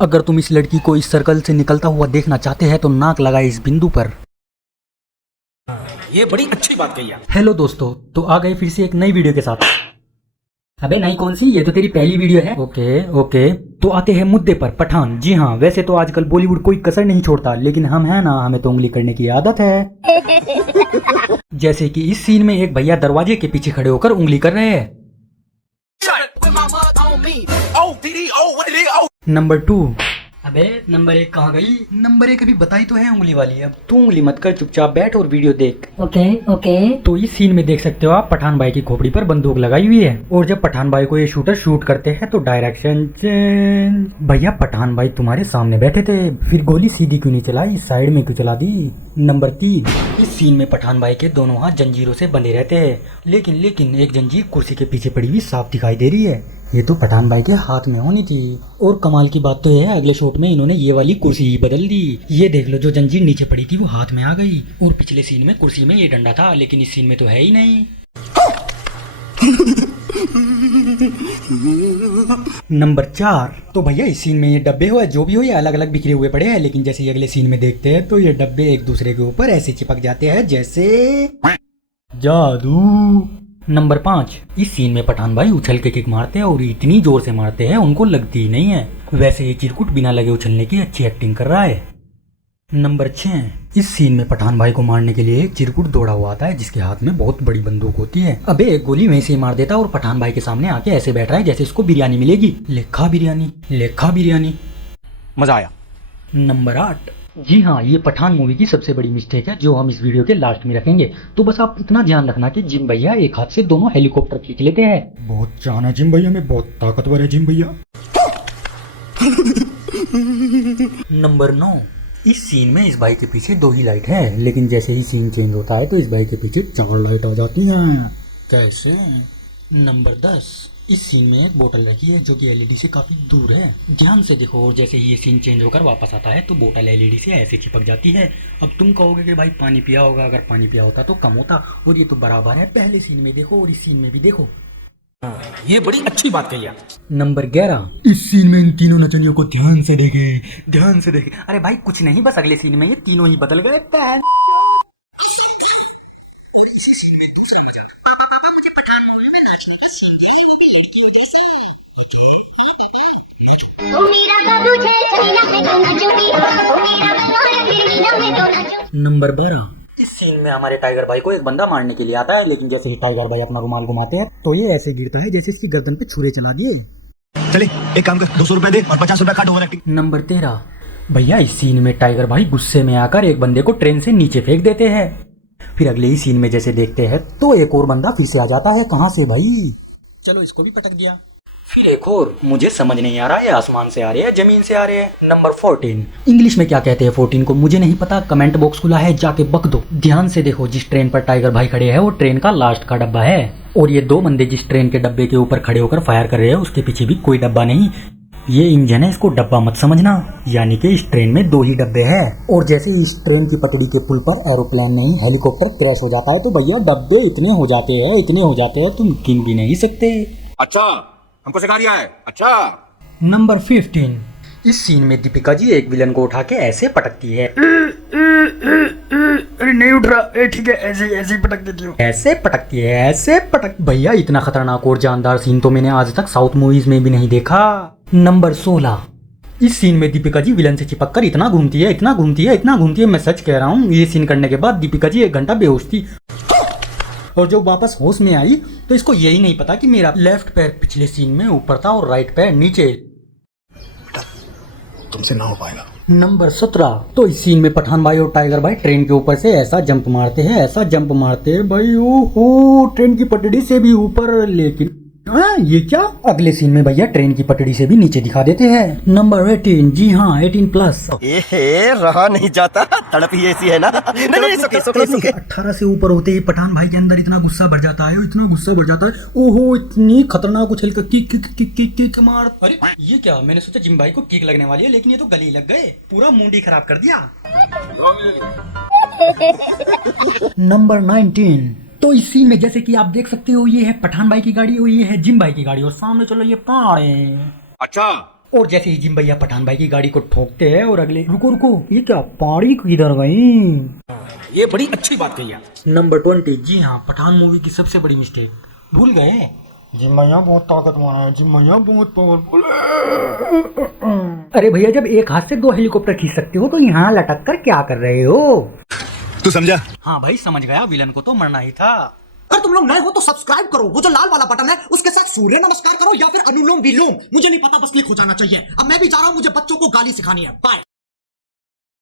अगर तुम इस लड़की को इस सर्कल से निकलता हुआ देखना चाहते हैं तो नाक लगाए इस बिंदु पर। ये बड़ी अच्छी बात कही आप। हेलो दोस्तों, तो आ गए फिर से एक नई वीडियो के साथ। अबे नई कौन सी, ये तो तेरी पहली वीडियो है। ओके तो आते हैं मुद्दे पर। पठान। जी हाँ, वैसे तो आजकल बॉलीवुड कोई कसर नहीं छोड़ता, लेकिन हम है ना, हमें तो उंगली करने की आदत है। जैसे कि इस सीन में एक भैया दरवाजे के पीछे खड़े होकर उंगली कर रहे हैं। नंबर 2। अबे नंबर 1 कहाँ गई? नंबर 1 अभी बताई तो है उंगली वाली। अब तू उंगली मत कर, चुपचाप बैठ और वीडियो देख। ओके। तो इस सीन में देख सकते हो आप, पठान भाई की खोपड़ी पर बंदूक लगाई हुई है, और जब पठान भाई को ये शूटर शूट करते हैं तो डायरेक्शन चेंज। भैया पठान भाई तुम्हारे सामने बैठे थे, फिर गोली सीधी क्यों नहीं चलाई, साइड में क्यों चला दी? नंबर 3। इस सीन में पठान भाई के दोनों हाथ जंजीरों से बंधे रहते हैं, लेकिन एक जंजीर कुर्सी के पीछे पड़ी हुई साफ दिखाई दे रही है। ये तो पठान भाई के हाथ में होनी थी। और कमाल की बात तो है, अगले शॉट में इन्होंने ये वाली कुर्सी ही बदल दी। ये देख लो, जो जंजीर नीचे पड़ी थी वो हाथ में आ गई, और पिछले सीन में कुर्सी में ये डंडा था, लेकिन इस सीन में तो है ही नहीं। नंबर 4। तो भैया इस सीन में ये डब्बे हो जो भी हो, ये अलग अलग बिखरे हुए पड़े हैं, लेकिन जैसे ये अगले सीन में देखते हैं तो ये डब्बे एक दूसरे के ऊपर ऐसे चिपक जाते हैं जैसे जादू। नंबर 5। इस सीन में पठान भाई उछल के किक मारते हैं, और इतनी जोर से मारते हैं उनको लगती ही नहीं है। वैसे ये चिरकुट बिना लगे उछलने की अच्छी एक्टिंग कर रहा है। नंबर 6। इस सीन में पठान भाई को मारने के लिए एक चिरकुट दौड़ा हुआ आता है, जिसके हाथ में बहुत बड़ी बंदूक होती है। अबे एक गोली वहीं से मार देता, और पठान भाई के सामने आके ऐसे बैठ रहा है जैसे इसको बिरयानी मिलेगी। लेखा बिरयानी। मजा आया। नंबर 8। जी हाँ, ये पठान मूवी की सबसे बड़ी मिस्टेक है, जो हम इस वीडियो के लास्ट में रखेंगे। तो बस आप इतना ध्यान रखना कि जिम भैया एक हाथ से दोनों हेलीकॉप्टर खींच लेते हैं। बहुत जान है जिम भैया में, बहुत ताकतवर है जिम भैया। नंबर 9। इस सीन में इस भाई के पीछे 2 ही लाइट है, लेकिन जैसे ही सीन चेंज होता है तो इस भाई के पीछे 4 लाइट आ जाती हैं। कैसे? नंबर 10। इस सीन में एक बोतल रखी है जो कि एलईडी से काफी दूर है। ध्यान से देखो, और जैसे ही ये सीन चेंज होकर वापस आता है तो बोतल एलईडी से ऐसे चिपक जाती है। अब तुम कहोगे कि भाई पानी पिया होगा, अगर पानी पिया होता तो कम होता, और ये तो बराबर है। पहले सीन में देखो और इस सीन में भी देखो। ये बड़ी अच्छी बात कही आप। नंबर 11। इस सीन में इन तीनों नचनियों को ध्यान से देखे। अरे भाई कुछ नहीं, बस अगले सीन में ये तीनों ही बदल गए। नंबर 12। इस सीन में हमारे टाइगर भाई को एक बंदा मारने के लिए आता है, लेकिन जैसे ही टाइगर भाई अपना रुमाल घुमाते हैं तो ये ऐसे गिरता है जैसे इसकी गर्दन पे छुरे चला दिए। चले एक काम कर, 200 रुपए दे और 50 रुपए काट ओवर एक्टिंग। नंबर 13। भैया इस सीन में टाइगर भाई गुस्से में आकर एक बंदे को ट्रेन से नीचे फेंक देते हैं। फिर अगले ही सीन में जैसे देखते हैं तो एक और बंदा फिर से आ जाता है। कहाँ से भाई? चलो इसको भी पटक दिया। फिर एक और, मुझे समझ नहीं आ रहा है, आसमान से आ रहे हैं जमीन से आ रहे हैं। नंबर 14। इंग्लिश में क्या कहते हैं 14 को मुझे नहीं पता, कमेंट बॉक्स खुला है, जाके बक दो। ध्यान से देखो, जिस ट्रेन पर टाइगर भाई खड़े हैं वो ट्रेन का लास्ट का डब्बा है, और ये 2 बंदे जिस ट्रेन के डब्बे के ऊपर खड़े होकर फायर कर रहे हैं उसके पीछे भी कोई डब्बा नहीं। ये इंजन है, इसको डब्बा मत समझना। यानी कि इस ट्रेन में 2 ही डब्बे हैं, और जैसे इस ट्रेन की पटरी के पुल पर एरोप्लेन नहीं हेलीकॉप्टर क्रैश हो जाता है तो भैया डब्बे इतने हो जाते हैं तुम गिन भी नहीं सकते। अच्छा, हमको सिखा दिया है। अच्छा। नंबर 15। इस सीन में दीपिका जी एक विलन को उठा के ऐसे पटकती है। अरे नहीं उठ रहा, ठीक है, ऐसे पटक देती हूँ। ऐसे पटक। भैया इतना खतरनाक और जानदार सीन तो मैंने आज तक साउथ मूवीज में भी नहीं देखा। नंबर 16। इस सीन में दीपिका जी विलन से चिपक कर इतना घूमती है, मैं सच कह रहा हूँ। ये सीन करने के बाद दीपिका जी 1 घंटा बेहोश थी, और जब वापस होश में आई तो इसको यही नहीं पता कि मेरा लेफ्ट पैर पिछले सीन में ऊपर था और राइट पैर नीचे। तुमसे ना हो पाएगा। नंबर 17। तो इस सीन में पठान भाई और टाइगर भाई ट्रेन के ऊपर से ऐसा जंप मारते हैं भाई, ओहो, ट्रेन की पटरी से भी ऊपर। लेकिन ये क्या? अगले सीन में भैया ट्रेन की पटरी से भी नीचे दिखा देते हैं। नंबर 18। जी हाँ, 18+। रहा नहीं जाता, तड़प ही ऐसी है ना। नहीं, सुके। 18 से ऊपर होते ही पठान भाई के अंदर इतना गुस्सा भर जाता है, ओहो, इतनी खतरनाक उछल कर किक मार। अरे ये क्या? मैंने सोचा जिम भाई को किक लगने वाली है, लेकिन ये तो गले ही लग गए, पूरा मुंडी खराब कर दिया। नंबर 19। तो इस सीन में जैसे कि आप देख सकते हो, ये है पठान भाई की गाड़ी और ये है जिम भाई की गाड़ी, और सामने चलो ये पहाड़ है। अच्छा, और जैसे ही जिम भैया पठान भाई की गाड़ी को ठोकते हैं और अगले रुको रुको ये क्या पहाड़ी किधर भाई। ये बड़ी अच्छी बात कही आप। नंबर 20 जी हाँ पठान मूवी की सबसे बड़ी मिस्टेक भूल गए। जिम भैया बहुत ताकतवर है, जिम भैया बहुत पावरफुल। अरे भैया जब एक हाथ से 2 हेलीकॉप्टर खींच सकते हो तो यहाँ लटक कर क्या कर रहे हो। तू समझा? हाँ भाई समझ गया, विलन को तो मरना ही था। अगर तुम लोग नए हो तो सब्सक्राइब करो, वो जो लाल वाला बटन है उसके साथ सूर्य नमस्कार करो या फिर अनुलोम विलोम, मुझे नहीं पता, बस क्लिक हो जाना चाहिए। अब मैं भी जा रहा हूं, मुझे बच्चों को गाली सिखानी है। बाय।